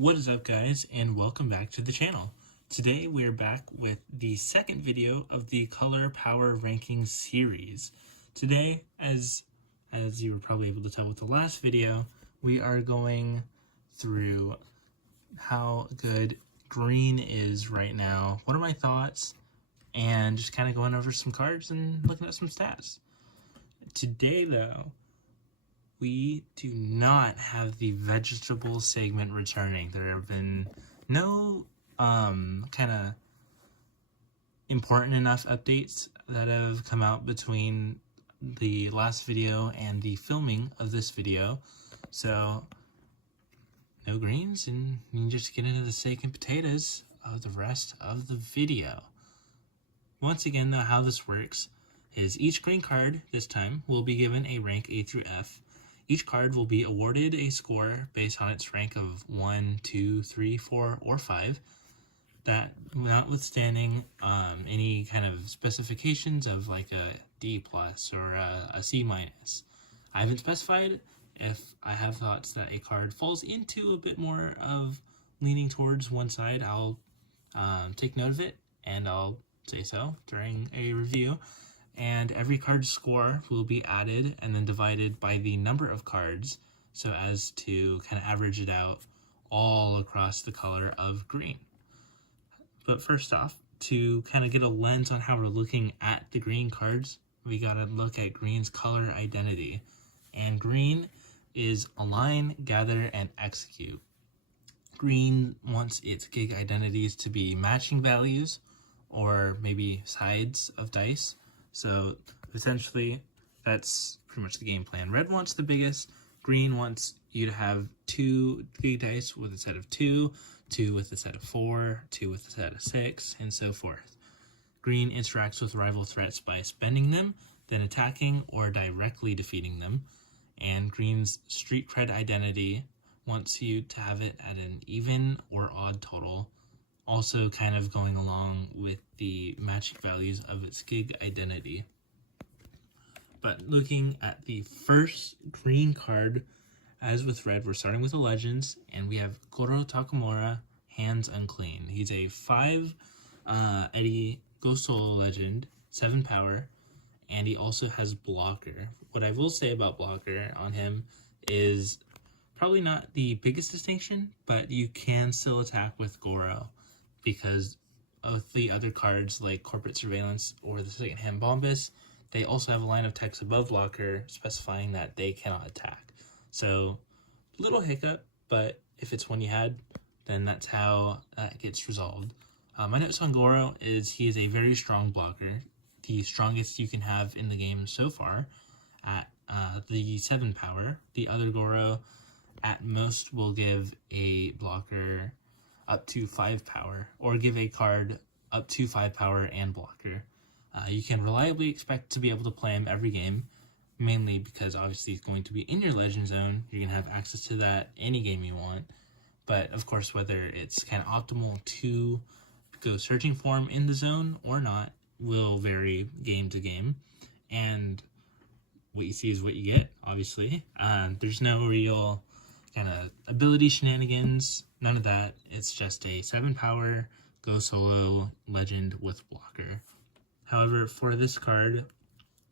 What is up, guys, and welcome back to the channel. Today we're back with the second video of the Color Power Ranking series. Today, as you were probably able to tell with the last video, we are going through how good green is right now, what are my thoughts, and just kind of going over some cards and looking at some stats. Today, though, we do not have the vegetable segment returning. There have been no kind of important enough updates that have come out between the last video and the filming of this video. So no greens, and you can just get into the steak and potatoes of the rest of the video. Once again, though, how this works is each green card this time will be given a rank A through F. Each card will be awarded a score based on its rank of 1, 2, 3, 4, or 5. That, notwithstanding any kind of specifications of like a D plus or a C minus. I haven't specified. If I have thoughts that a card falls into a bit more of leaning towards one side, I'll take note of it and I'll say so during a review. And every card's score will be added and then divided by the number of cards so as to kind of average it out all across the color of green. But first off, to kind of get a lens on how we're looking at the green cards, we gotta look at green's color identity. And green is align, gather, and execute. Green wants its gig identities to be matching values or maybe sides of dice. So essentially, that's pretty much the game plan. Red wants the biggest. Green wants you to have 2 big dice with a set of 2, 2 with a set of 4, 2 with a set of 6, and so forth. Green interacts with rival threats by spending them, then attacking or directly defeating them. And green's street cred identity wants you to have it at an even or odd total, also kind of going along with the matching values of its gig identity. But looking at the first green card, as with red, we're starting with the legends, and we have Goro Takamura, Hands Unclean. He's a 5 Eddie Go Solo legend, 7 power, and he also has blocker. What I will say about blocker on him is probably not the biggest distinction, but you can still attack with Goro, because of the other cards like Corporate Surveillance or the Secondhand Bombus, they also have a line of text above blocker specifying that they cannot attack. So, little hiccup, but if it's one you had, then that's how that gets resolved. My notes on Goro is he is a very strong blocker, the strongest you can have in the game so far at the 7 power. The other Goro at most will give a blocker up to 5 power, or give a card up to 5 power and blocker. You can reliably expect to be able to play him every game, mainly because obviously he's going to be in your legend zone. You're going to have access to that any game you want. But of course, whether it's kind of optimal to go searching for him in the zone or not will vary game to game. And what you see is what you get, obviously. There's no real kind of ability shenanigans, none of that. It's just a 7 power go solo legend with blocker. However, for this card,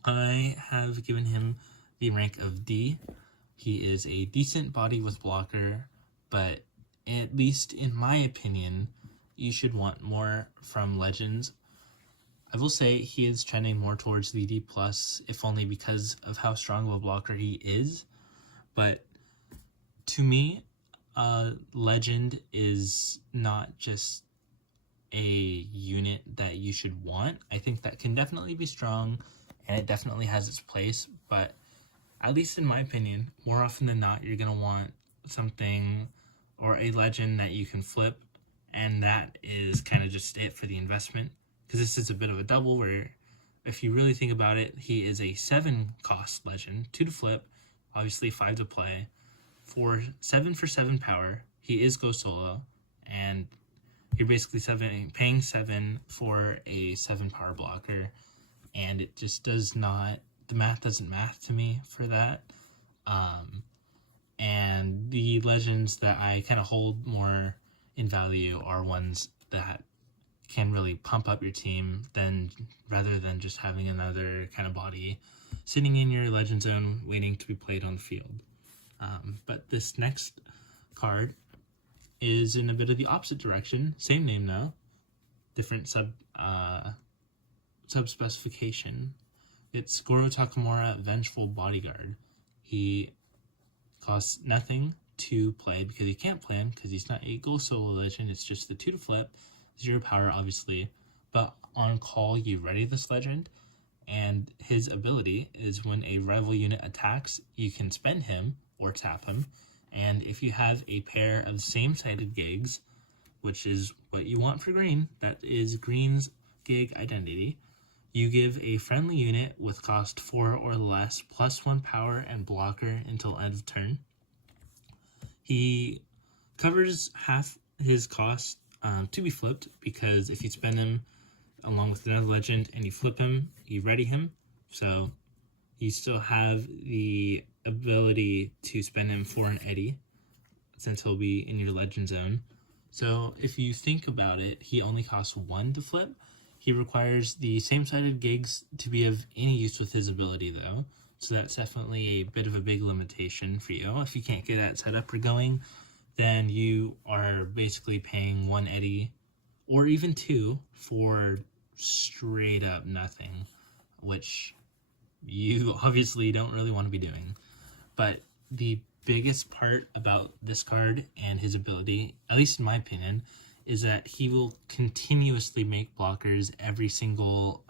I have given him the rank of D. He is a decent body with blocker, but at least in my opinion, you should want more from legends. I will say he is trending more towards the D+, if only because of how strong of a blocker he is. But to me, legend is not just a unit that you should want. I think that can definitely be strong, and it definitely has its place, but at least in my opinion, more often than not, you're going to want something or a legend that you can flip, and that is kind of just it for the investment, because this is a bit of a double where, if you really think about it, he is a 7 cost legend, 2 to flip, obviously 5 to play, for 7 for 7 power. He is go solo, and you're basically paying 7 for a 7 power blocker, and it just does not, the math doesn't math to me for that. And the legends that I kind of hold more in value are ones that can really pump up your team rather than just having another kind of body sitting in your legend zone waiting to be played on the field. But this next card is in a bit of the opposite direction. Same name though, different sub-specification. It's Goro Takamura, Vengeful Bodyguard. He costs nothing to play because he can't play him because he's not a Go Solo legend. It's just the 2 to flip, 0 power obviously. But on call, you ready this legend, and his ability is when a rival unit attacks, you can spend him or tap him. And if you have a pair of same-sided gigs, which is what you want for green, that is green's gig identity, you give a friendly unit with cost 4 or less +1 power and blocker until end of turn. He covers half his cost to be flipped, because if you spend him along with another legend and you flip him, you ready him. So you still have the ability to spend him for an Eddie, since he'll be in your legend zone. So if you think about it, he only costs 1 to flip. He requires the same-sided gigs to be of any use with his ability though. So that's definitely a bit of a big limitation for you. If you can't get that set up or going, then you are basically paying 1 Eddie or even 2 for straight up nothing, which you obviously don't really want to be doing. But the biggest part about this card and his ability, at least in my opinion, is that he will continuously make blockers every single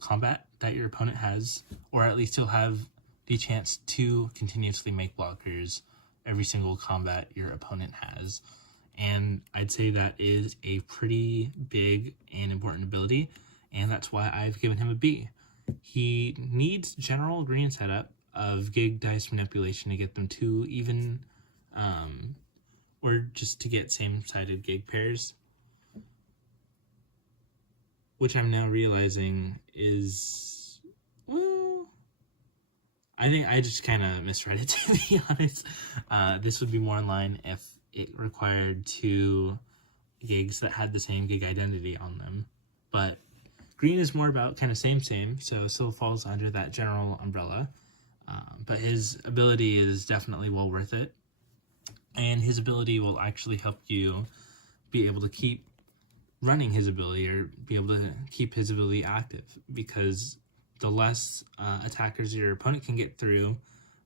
combat that your opponent has, or at least he'll have the chance to continuously make blockers every single combat your opponent has. And I'd say that is a pretty big and important ability, and that's why I've given him a B. He needs general green setup of gig dice manipulation to get them to even, or just to get same-sided gig pairs, which I'm now realizing is, well, I think I just kind of misread it, to be honest. This would be more in line if it required 2 gigs that had the same gig identity on them. But green is more about kind of same, so still falls under that general umbrella. But his ability is definitely well worth it. And his ability will actually help you be able to keep running his ability, or be able to keep his ability active, because the less attackers your opponent can get through,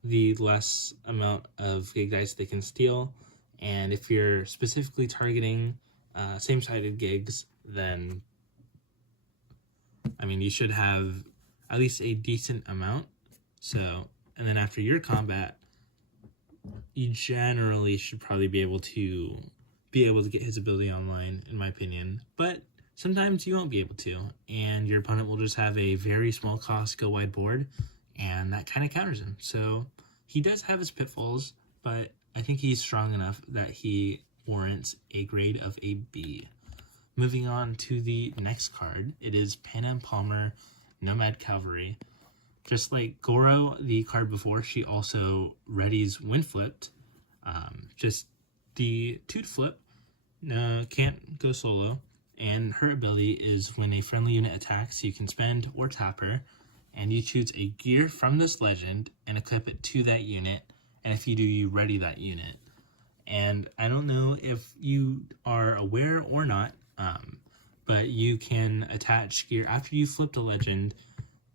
the less amount of gig dice they can steal. And if you're specifically targeting same-sided gigs, then I mean, you should have at least a decent amount. So, and then after your combat, you generally should probably be able to get his ability online, in my opinion. But sometimes you won't be able to, and your opponent will just have a very small cost go wide board, and that kind of counters him. So he does have his pitfalls, but I think he's strong enough that he warrants a grade of a B. Moving on to the next card, it is Pan Am Palmer, Nomad Cavalry. Just like Goro, the card before, she also readies when flipped. Just the 2 to flip, can't go solo, and her ability is when a friendly unit attacks, you can spend or tap her, and you choose a gear from this legend and equip it to that unit, and if you do, you ready that unit. And I don't know if you are aware or not, but you can attach gear after you flipped a legend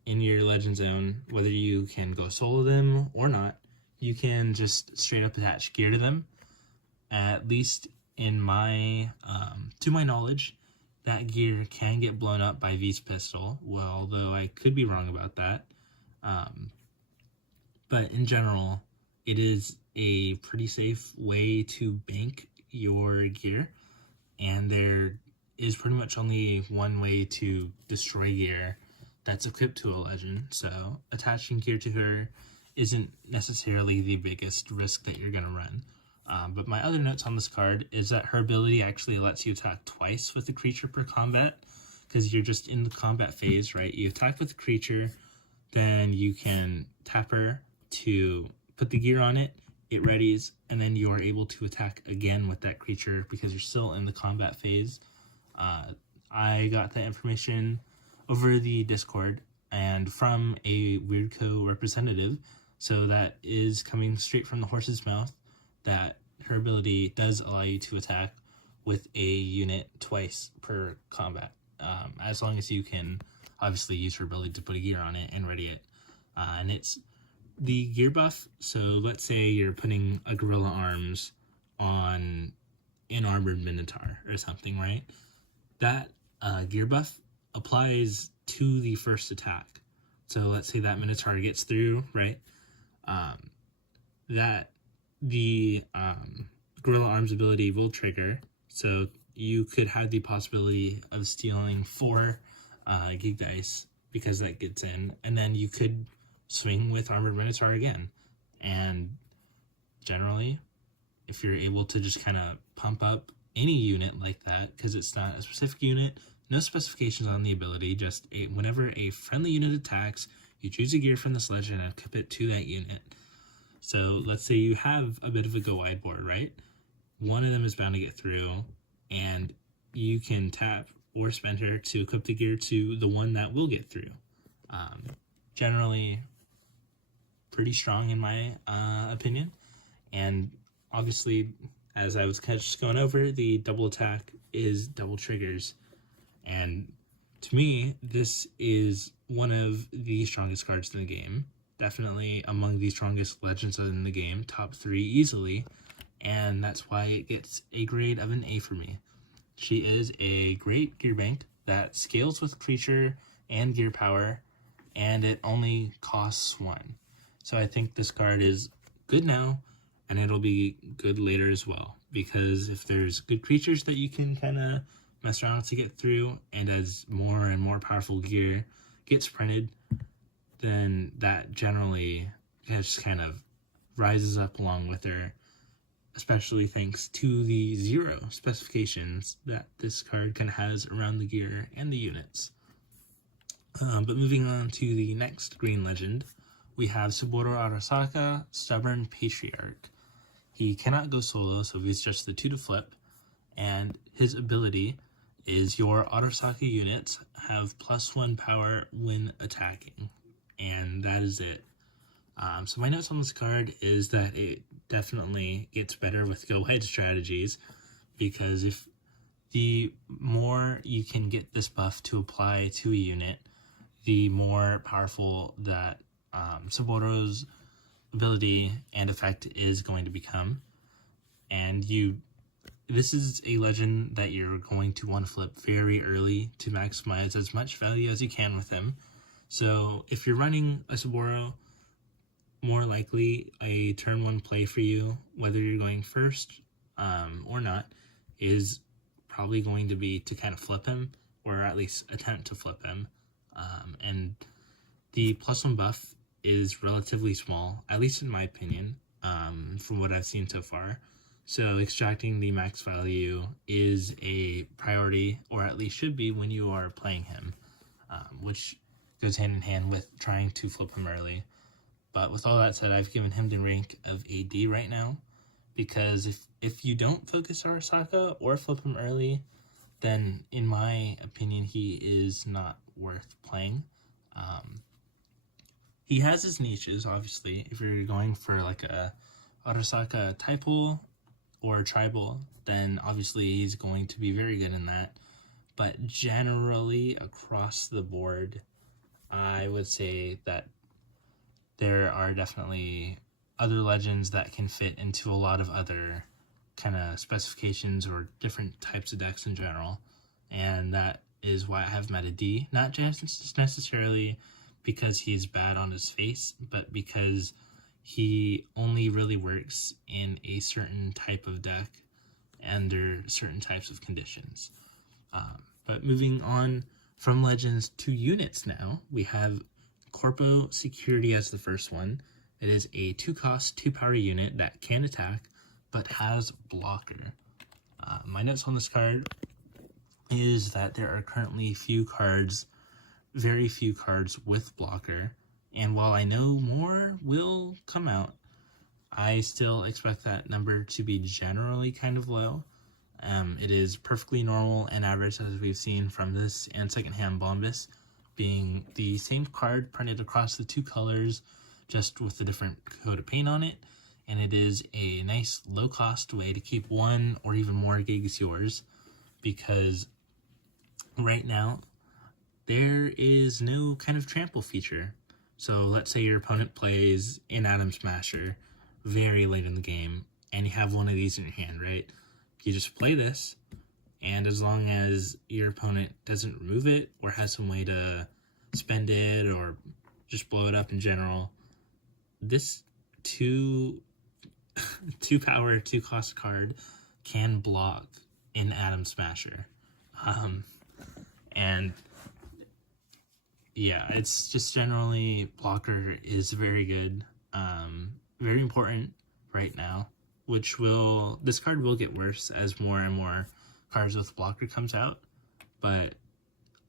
in your legend zone, whether you can go solo them or not. You can just straight up attach gear to them. At least in my, to my knowledge, that gear can get blown up by V's pistol, well, although I could be wrong about that. But in general, it is a pretty safe way to bank your gear, and there is pretty much only one way to destroy gear that's equipped to a legend, so attaching gear to her isn't necessarily the biggest risk that you're going to run. But my other notes on this card is that her ability actually lets you attack twice with the creature per combat, because you're just in the combat phase, right? You attack with the creature, then you can tap her to put the gear on it, it readies, and then you are able to attack again with that creature because you're still in the combat phase. I got that information over the Discord and from a Weirdco representative, so that is coming straight from the horse's mouth, that her ability does allow you to attack with a unit twice per combat, as long as you can obviously use her ability to put a gear on it and ready it. And it's the gear buff, so let's say you're putting a Gorilla Arms on an Armored Minotaur or something, right? That gear buff applies to the first attack. So let's say that Minotaur gets through, right? That the Gorilla Arms ability will trigger, so you could have the possibility of stealing 4 Geek Dice because that gets in, and then you could swing with Armored Minotaur again. And generally, if you're able to just kind of pump up any unit like that, because it's not a specific unit, no specifications on the ability, just whenever a friendly unit attacks, you choose a gear from this legend and equip it to that unit. So let's say you have a bit of a go wide board, right? One of them is bound to get through, and you can tap or spend her to equip the gear to the one that will get through. Generally, pretty strong in my opinion. And obviously, as I was kind of just going over, the double attack is double triggers. And to me, this is one of the strongest cards in the game. Definitely among the strongest legends in the game, top 3 easily. And that's why it gets a grade of an A for me. She is a great gear bank that scales with creature and gear power, and it only costs 1. So I think this card is good now, and it'll be good later as well, because if there's good creatures that you can kind of mess around to get through, and as more and more powerful gear gets printed, then that generally just kind of rises up along with her, especially thanks to the 0 specifications that this card kind of has around the gear and the units. But moving on to the next green legend, we have Saburo Arasaka, Stubborn Patriarch. He cannot go solo, so he's just the 2 to flip, and his ability is your Arasaka units have +1 power when attacking, and that is it. So my notes on this card is that it definitely gets better with go-ahead strategies, because if the more you can get this buff to apply to a unit, the more powerful that Saburo's ability and effect is going to become. And this is a legend that you're going to want to flip very early to maximize as much value as you can with him. So if you're running a Saburo, more likely a turn 1 play for you, whether you're going first or not, is probably going to be to kind of flip him, or at least attempt to flip him. And the +1 buff is relatively small, at least in my opinion, from what I've seen so far. So extracting the max value is a priority, or at least should be when you are playing him, which goes hand in hand with trying to flip him early. But with all that said, I've given him the rank of a D right now, because if you don't focus Arasaka or flip him early, then in my opinion, he is not worth playing. He has his niches, obviously. If you're going for like a Arasaka typal or tribal, then obviously he's going to be very good in that. But generally, across the board, I would say that there are definitely other legends that can fit into a lot of other kind of specifications or different types of decks in general. And that is why I have him at a D. Not just necessarily because he's bad on his face, but because he only really works in a certain type of deck under certain types of conditions. But moving on from legends to units now, we have Corpo Security as the first one. It is a 2-cost, 2-power unit that can attack, but has blocker. My notes on this card is that there are currently very few cards with blocker, and while I know more will come out, I still expect that number to be generally kind of low. It is perfectly normal and average, as we've seen from this and secondhand Bombus, being the same card printed across the two colors, just with a different coat of paint on it. And it is a nice low-cost way to keep one or even more gigs yours, because right now there is no kind of trample feature. So let's say your opponent plays an Atom Smasher very late in the game, and you have one of these in your hand, right? You just play this, and as long as your opponent doesn't remove it or has some way to spend it or just blow it up in general, this two power, 2 cost card can block an Atom Smasher. And yeah, it's just generally blocker is very good, very important right now, this card will get worse as more and more cards with blocker comes out, but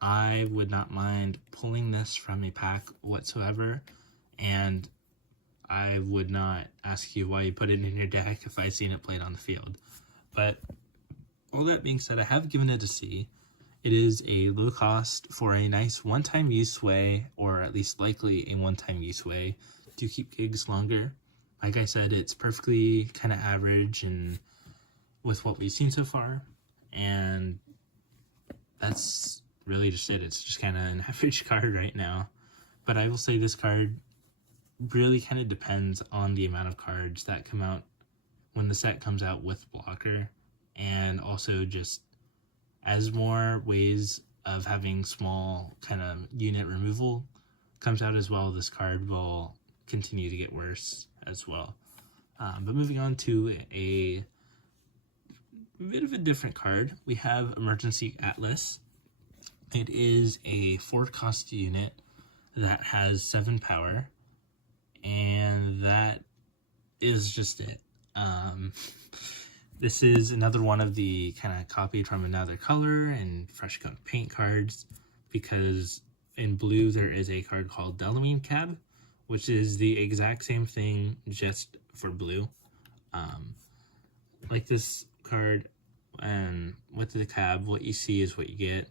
I would not mind pulling this from a pack whatsoever, and I would not ask you why you put it in your deck if I'd seen it played on the field. But all that being said, I have given it a C. It is a low cost for a nice one-time use way, or at least likely a one-time use way, to keep gigs longer. Like I said, it's perfectly kind of average and with what we've seen so far, and that's really just it. It's just kind of an average card right now. But I will say this card really kind of depends on the amount of cards that come out when the set comes out with blocker, and also just as more ways of having small kind of unit removal comes out as well, this card will continue to get worse as well. But moving on to a bit of a different card, we have Emergency Atlas. It is a 4-cost unit that has 7 power, and that is just it. This is another one of the kind of copied from another color and fresh coat paint cards, because in blue there is a card called Delawine Cab, which is the exact same thing, just for blue. Like this card, and with the cab, what you see is what you get.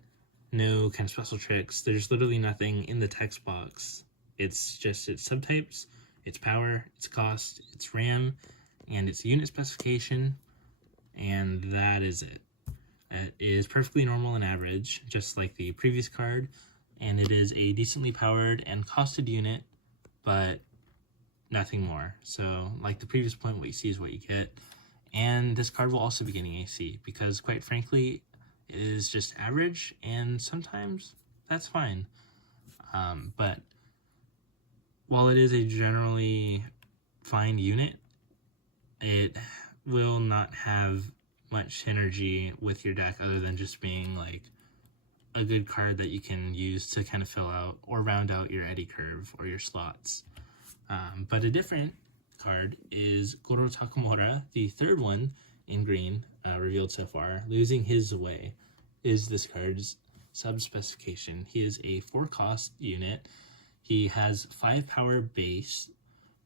No kind of special tricks. There's literally nothing in the text box. It's just its subtypes, its power, its cost, its RAM, and its unit specification, and that is it. It is perfectly normal and average, just like the previous card, and it is a decently powered and costed unit, but nothing more. So, like the previous point, what you see is what you get. And this card will also be getting a C, because quite frankly, it is just average, and sometimes that's fine. But while it is a generally fine unit, it will not have much synergy with your deck other than just being like a good card that you can use to kind of fill out or round out your eddy curve or your slots. But a different card is Goro Takamura, the third one in green revealed so far. Losing His Way is this card's sub-specification. He is a 4-cost unit. He has 5 power base,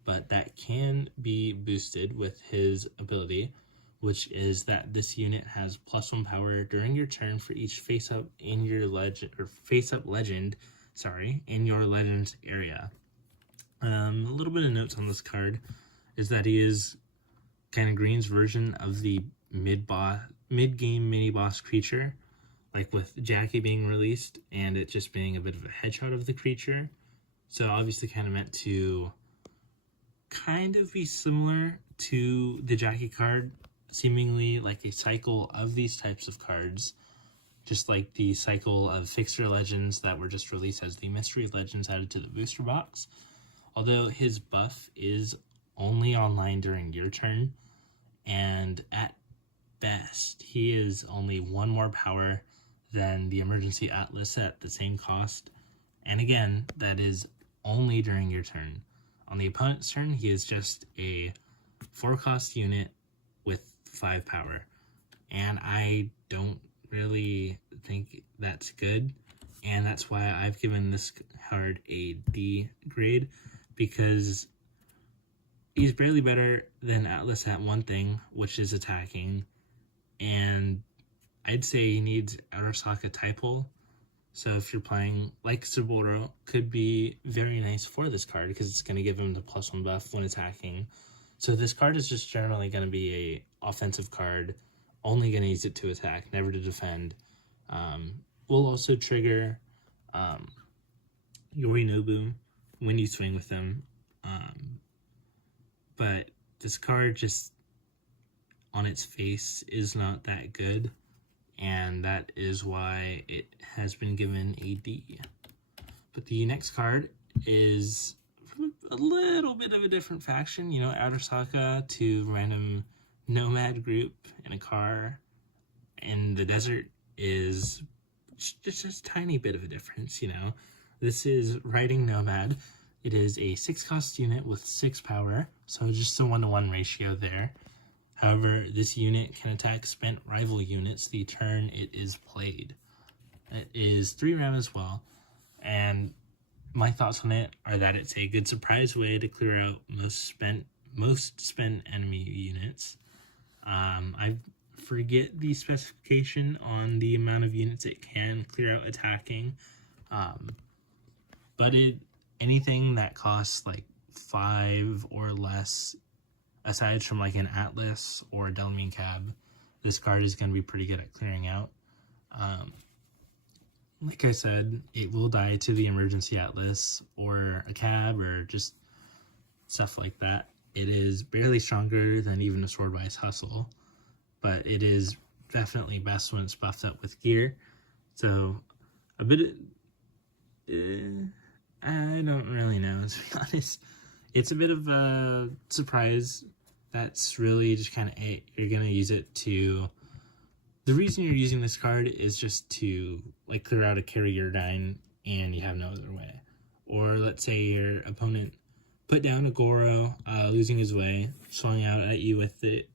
but that can be boosted with his ability, which is that this unit has +1 power during your turn for each face-up in your legend, or face-up legend, in your legend's area. A little bit of notes on this card is that he is kind of green's version of the mid-game mini-boss creature, like with Jackie being released and it just being a bit of a headshot of the creature. So obviously kind of meant to kind of be similar to the Jackie card, seemingly like a cycle of these types of cards, just like the cycle of Fixer Legends that were just released as the Mystery Legends added to the booster box. Although his buff is only online during your turn, and at best, he is only 1 more power than the Emergency Atlas at the same cost. And again, that is only during your turn. On the opponent's turn, he is just a 4-cost unit with 5 power. And I don't really think that's good. And that's why I've given this card a D grade, because he's barely better than Atlas at one thing, which is attacking, and I'd say he needs Arasaka Typal. So if you're playing like Saburo, could be very nice for this card because it's going to give him the +1 buff when attacking. So this card is just generally going to be a offensive card, only going to use it to attack, never to defend. Will also trigger Yorinobu when you swing with them. But this card just on its face is not that good, and that is why it has been given a D. But the next card is a little bit of a different faction, you know, Arasaka to random nomad group in a car in the desert is just a tiny bit of a difference, you know. This is Riding Nomad. It is a 6-cost unit with 6 power, so just a 1-to-1 ratio there. However, this unit can attack spent rival units the turn it is played. It is 3 RAM as well, and my thoughts on it are that it's a good surprise way to clear out most spent enemy units. I forget the specification on the amount of units it can clear out attacking, but anything that costs like 5 or less, aside from like an Atlas or a Delmine Cab, this card is going to be pretty good at clearing out. Like I said, it will die to the emergency Atlas or a Cab or just stuff like that. It is barely stronger than even a Swordwise Hustle, but it is definitely best when it's buffed up with gear. So a bit of, I don't really know, to be honest. It's a bit of a surprise. That's really just kind of it. You're going to use it to... The reason you're using this card is just to like clear out a carrier dying and you have no other way. Or let's say your opponent put down a Goro, losing his way, swung out at you with it,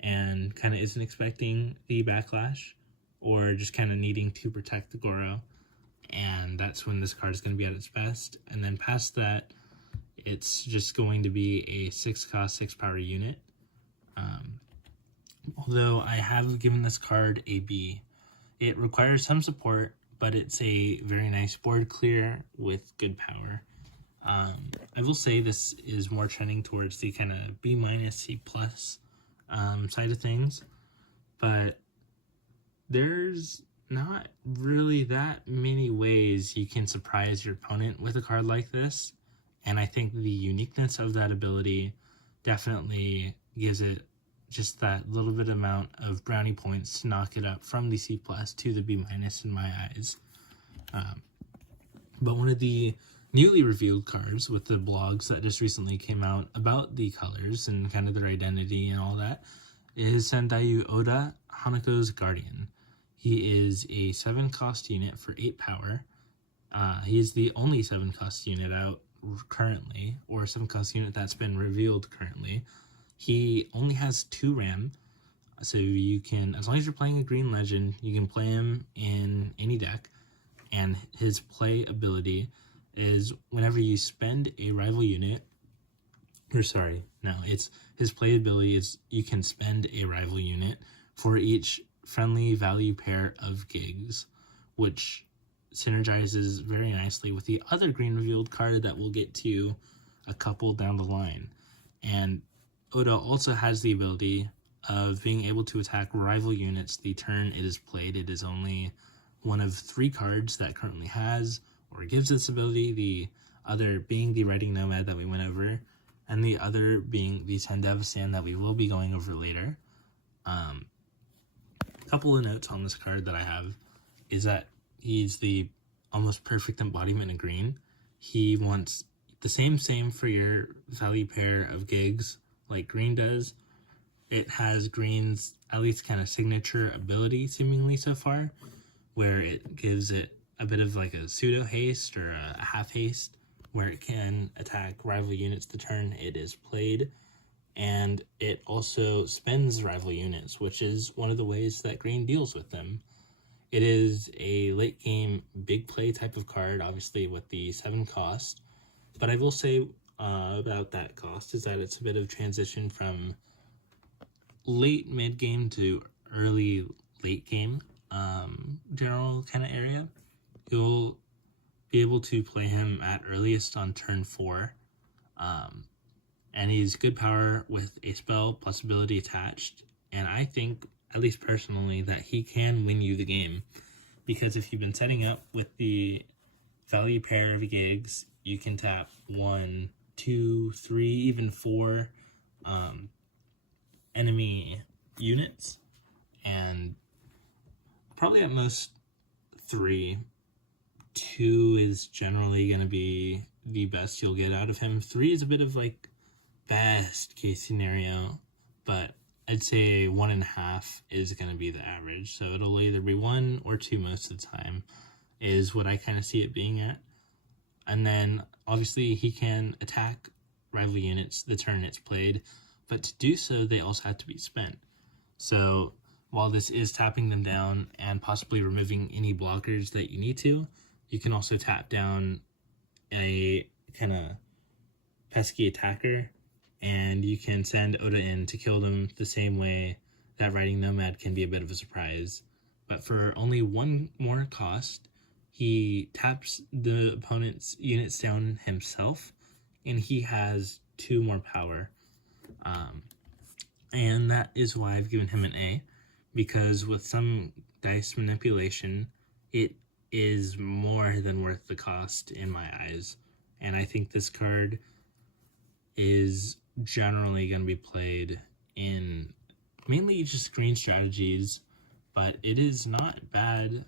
and kind of isn't expecting the backlash, or just kind of needing to protect the Goro. And that's when this card is going to be at its best. And then past that, it's just going to be a 6-cost, 6-power unit. Although I have given this card a B. It requires some support, but it's a very nice board clear with good power. I will say this is more trending towards the kind of B-, C+ side of things, but there's not really that many ways you can surprise your opponent with a card like this, and I think the uniqueness of that ability definitely gives it just that little bit amount of brownie points to knock it up from the C+ to the B- in my eyes. But one of the newly revealed cards with the blogs that just recently came out about the colors and kind of their identity and all that is Sendayu Oda, Hanako's Guardian. He is a 7-cost unit for 8 power. He is the only 7-cost unit out currently, or 7-cost unit that's been revealed currently. He only has 2 RAM, so you can, as long as you're playing a green legend, you can play him in any deck, and his play ability is whenever you spend a rival unit, his play ability is you can spend a rival unit for each friendly value pair of gigs, which synergizes very nicely with the other green revealed card that we'll get to a couple down the line. And Oda also has the ability of being able to attack rival units the turn it is played. It is only one of 3 cards that currently has or gives this ability, the other being the Riding Nomad that we went over, and the other being the Sandevasan that we will be going over later. A couple of notes on this card that I have is that he's the almost perfect embodiment of green. He wants the same for your value pair of gigs like green does. It has green's at least kind of signature ability seemingly so far, where it gives it a bit of like a pseudo haste or a half haste, where it can attack rival units the turn it is played, and it also spends rival units, which is one of the ways that green deals with them. It is a late game big play type of card, obviously with the 7 cost, but I will say about that cost is that it's a bit of transition from late mid game to early late game general kind of area. You'll be able to play him at earliest on turn 4, and he's good power with a spell plus ability attached, and I think, at least personally, that he can win you the game, because if you've been setting up with the value pair of gigs, you can tap 1, 2, 3, even 4 enemy units, and probably at most 3. 2 is generally going to be the best you'll get out of him. 3 is a bit of like best case scenario, but I'd say 1.5 is going to be the average. So it'll either be 1 or 2 most of the time is what I kind of see it being at. And then obviously he can attack rival units the turn it's played, but to do so they also have to be spent. So while this is tapping them down and possibly removing any blockers that you need to, you can also tap down a kind of pesky attacker, and you can send Oda in to kill them the same way that Riding Nomad can be a bit of a surprise. But for only 1 more cost, he taps the opponent's units down himself, and he has 2 more power. And that is why I've given him an A, because with some dice manipulation, it is more than worth the cost in my eyes. And I think this card is generally going to be played in mainly just green strategies, but it is not bad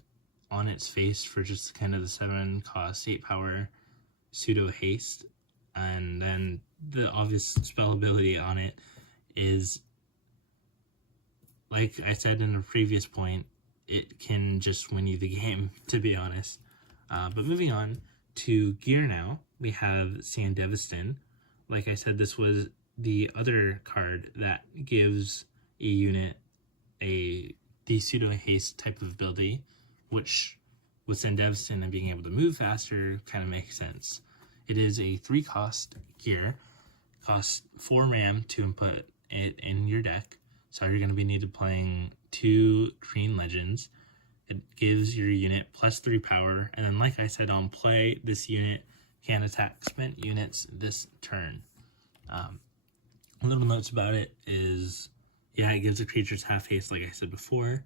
on its face for just kind of the 7 cost, 8 power pseudo haste. And then the obvious spell ability on it is, like I said in a previous point, it can just win you the game, to be honest. But moving on to gear now, we have Sandevistan. Like I said, this was the other card that gives a unit the pseudo haste type of ability, which with Sandevistan and being able to move faster kind of makes sense. It is a 3 cost gear, costs 4 RAM to input it in your deck. So you're going to be needed playing 2 green legends. It gives your unit plus 3 power, and then like I said on play, this unit can attack spent units this turn. Little notes about it is, yeah, it gives the creatures half haste like I said before.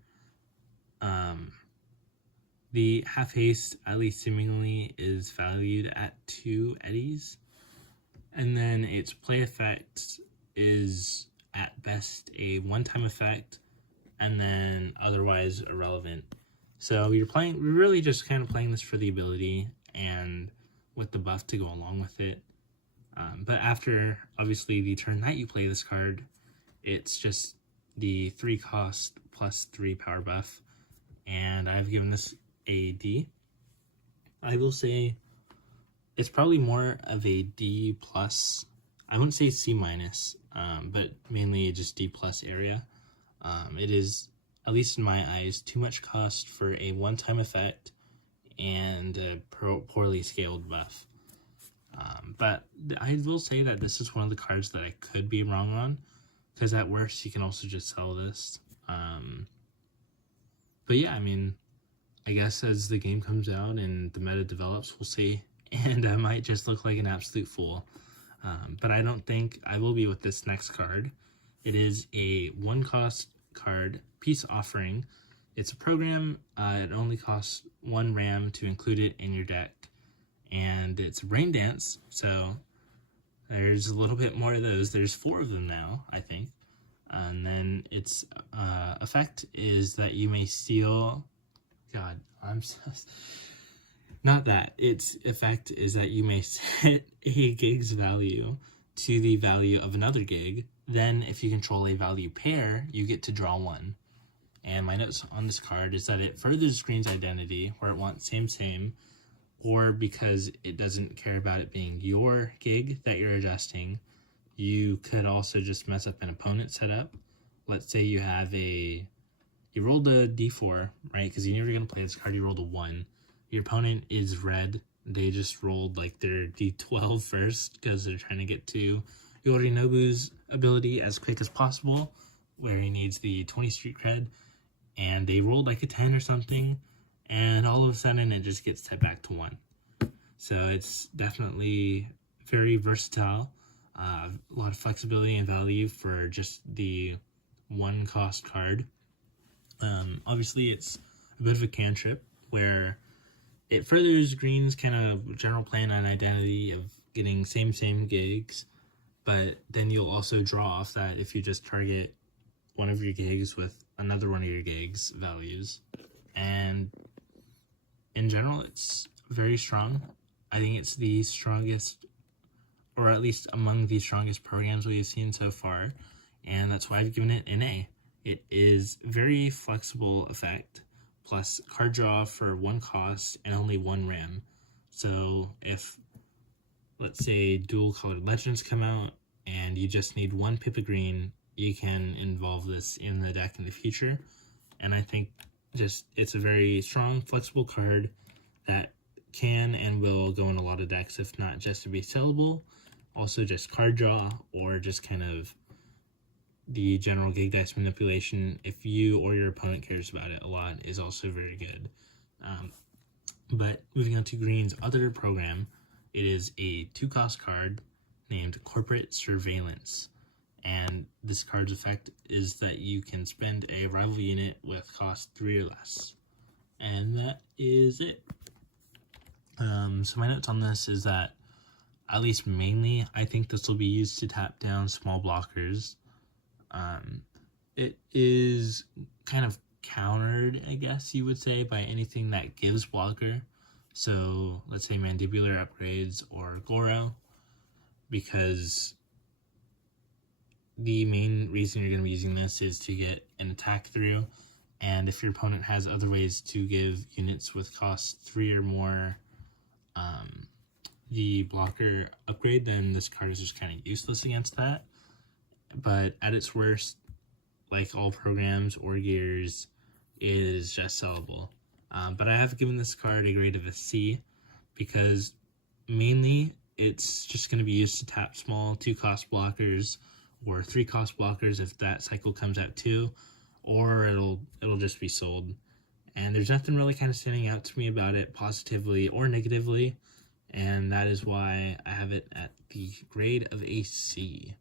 The half haste, at least seemingly, is valued at 2 eddies, and then its play effect is at best a one-time effect, and then otherwise irrelevant. So we're really just kind of playing this for the ability and with the buff to go along with it. But after, obviously, the turn that you play this card, it's just the 3 cost plus 3 power buff, and I've given this a D. I will say it's probably more of a D plus. I wouldn't say C minus, but mainly just D plus area. It is, at least in my eyes, too much cost for a one-time effect and a poorly scaled buff. But I will say that this is one of the cards that I could be wrong on, because at worst you can also just sell this. But yeah, I mean, I guess as the game comes out and the meta develops, we'll see. And I might just look like an absolute fool. But I don't think I will be with this next card. It is a 1 cost card, Peace Offering. It's a program. It only costs 1 RAM to include it in your deck. And it's Brain Dance, so there's a little bit more of those. There's 4 of them now, I think. And then its effect is that you may steal... God, I'm so... Not that. Its effect is that you may set a gig's value to the value of another gig. Then, if you control a value pair, you get to draw 1. And my notes on this card is that it furthers screen's identity, where it wants same, or because it doesn't care about it being your gig that you're adjusting, you could also just mess up an opponent's setup. Let's say you have you rolled a d4, right? Because you're never going to play this card, you rolled a 1. Your opponent is red, they just rolled like their D12 first because they're trying to get to Yorinobu's ability as quick as possible, where he needs the 20 street cred, and they rolled like a 10 or something, and all of a sudden it just gets set back to 1. So it's definitely very versatile, a lot of flexibility and value for just the 1 cost card. Obviously it's a bit of a cantrip where it furthers green's kind of general plan and identity of getting same gigs, but then you'll also draw off that if you just target one of your gigs with another one of your gigs values. And in general, it's very strong. I think it's the strongest, or at least among the strongest programs we've seen so far, and that's why I've given it an A. It is very flexible effect, plus card draw for 1 cost and only 1 RAM. So if, let's say, dual colored legends come out and you just need 1 Pippa Green, you can involve this in the deck in the future. And I think just it's a very strong, flexible card that can and will go in a lot of decks, if not just to be sellable, also just card draw, or just kind of the general gig dice manipulation, if you or your opponent cares about it a lot, is also very good. But moving on to green's other program, it is a 2-cost card named Corporate Surveillance. And this card's effect is that you can spend a rival unit with cost 3 or less. And that is it. So my notes on this is that, at least mainly, I think this will be used to tap down small blockers. It is kind of countered, I guess you would say, by anything that gives blocker. So let's say mandibular upgrades or Goro, because the main reason you're going to be using this is to get an attack through, and if your opponent has other ways to give units with cost 3 or more the blocker upgrade, then this card is just kind of useless against that. But at its worst, like all programs or gears, it is just sellable. But I have given this card a grade of a C, because mainly it's just going to be used to tap small 2-cost blockers or 3-cost blockers if that cycle comes out too, or it'll just be sold. And there's nothing really kind of standing out to me about it positively or negatively, and that is why I have it at the grade of a C.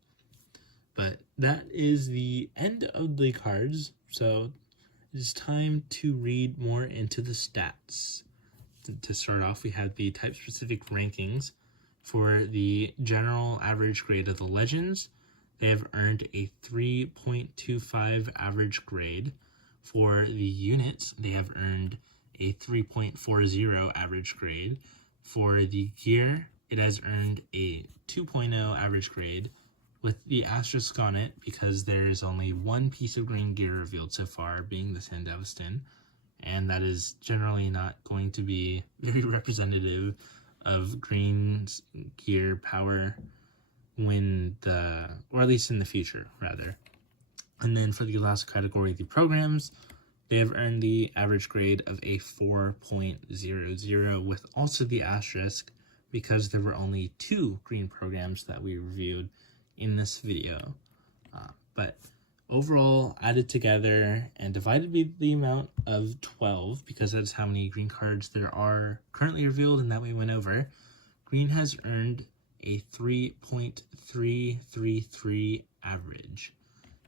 But that is the end of the cards, so it's time to read more into the stats. To start off, we have the type-specific rankings. For the general average grade of the legends, they have earned a 3.25 average grade. For the units, they have earned a 3.40 average grade. For the gear, it has earned a 2.0 average grade, with the asterisk on it because there is only 1 piece of green gear revealed so far, being the Sandavestin, and that is generally not going to be very representative of green's gear power or at least in the future, rather. And then for the last category, the programs, they have earned the average grade of a 4.00, with also the asterisk because there were only 2 green programs that we reviewed in this video. But overall, added together and divided by the amount of 12, because that's how many green cards there are currently revealed and that we went over, green has earned a 3.333 average.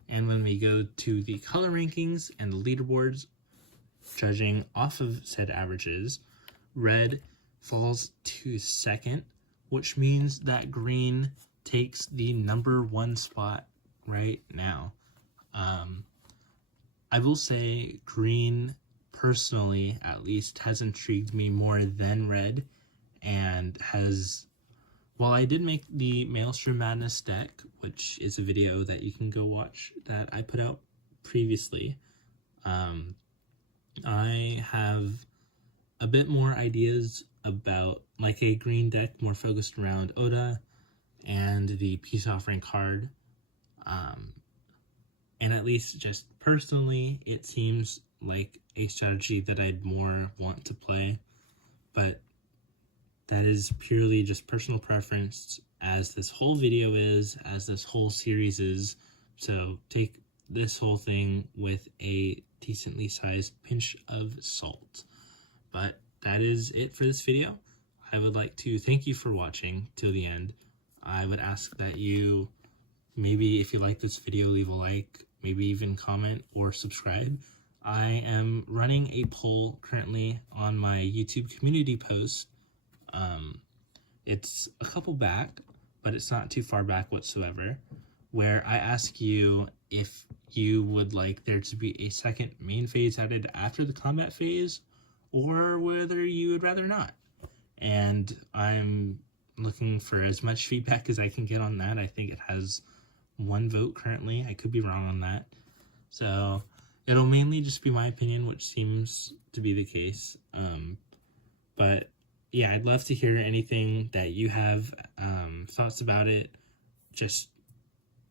And when we go to the color rankings and the leaderboards, judging off of said averages, red falls to 2nd, which means that green takes the number 1 spot right now. I will say green, personally, at least, has intrigued me more than red, and has, while I did make the Maelstrom Madness deck, which is a video that you can go watch that I put out previously, I have a bit more ideas about like a green deck more focused around Oda and the peace offering card. And at least just personally, it seems like a strategy that I'd more want to play. But that is purely just personal preference, as this whole video is, as this whole series is. So take this whole thing with a decently sized pinch of salt. But that is it for this video. I would like to thank you for watching till the end. I would ask that you, maybe if you like this video, leave a like, maybe even comment or subscribe. I am running a poll currently on my YouTube community post. It's a couple back, but it's not too far back whatsoever, where I ask you if you would like there to be a second main phase added after the combat phase, or whether you would rather not. And I'm looking for as much feedback as I can get on that. I think it has 1 vote currently. I could be wrong on that. So it'll mainly just be my opinion, which seems to be the case. But yeah, I'd love to hear anything that you have, thoughts about it, just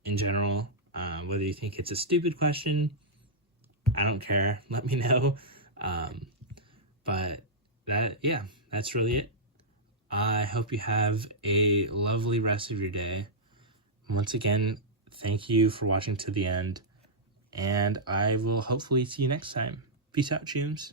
in general. Whether you think it's a stupid question, I don't care. Let me know. But that's really it. I hope you have a lovely rest of your day. Once again, thank you for watching to the end, and I will hopefully see you next time. Peace out, Chooms.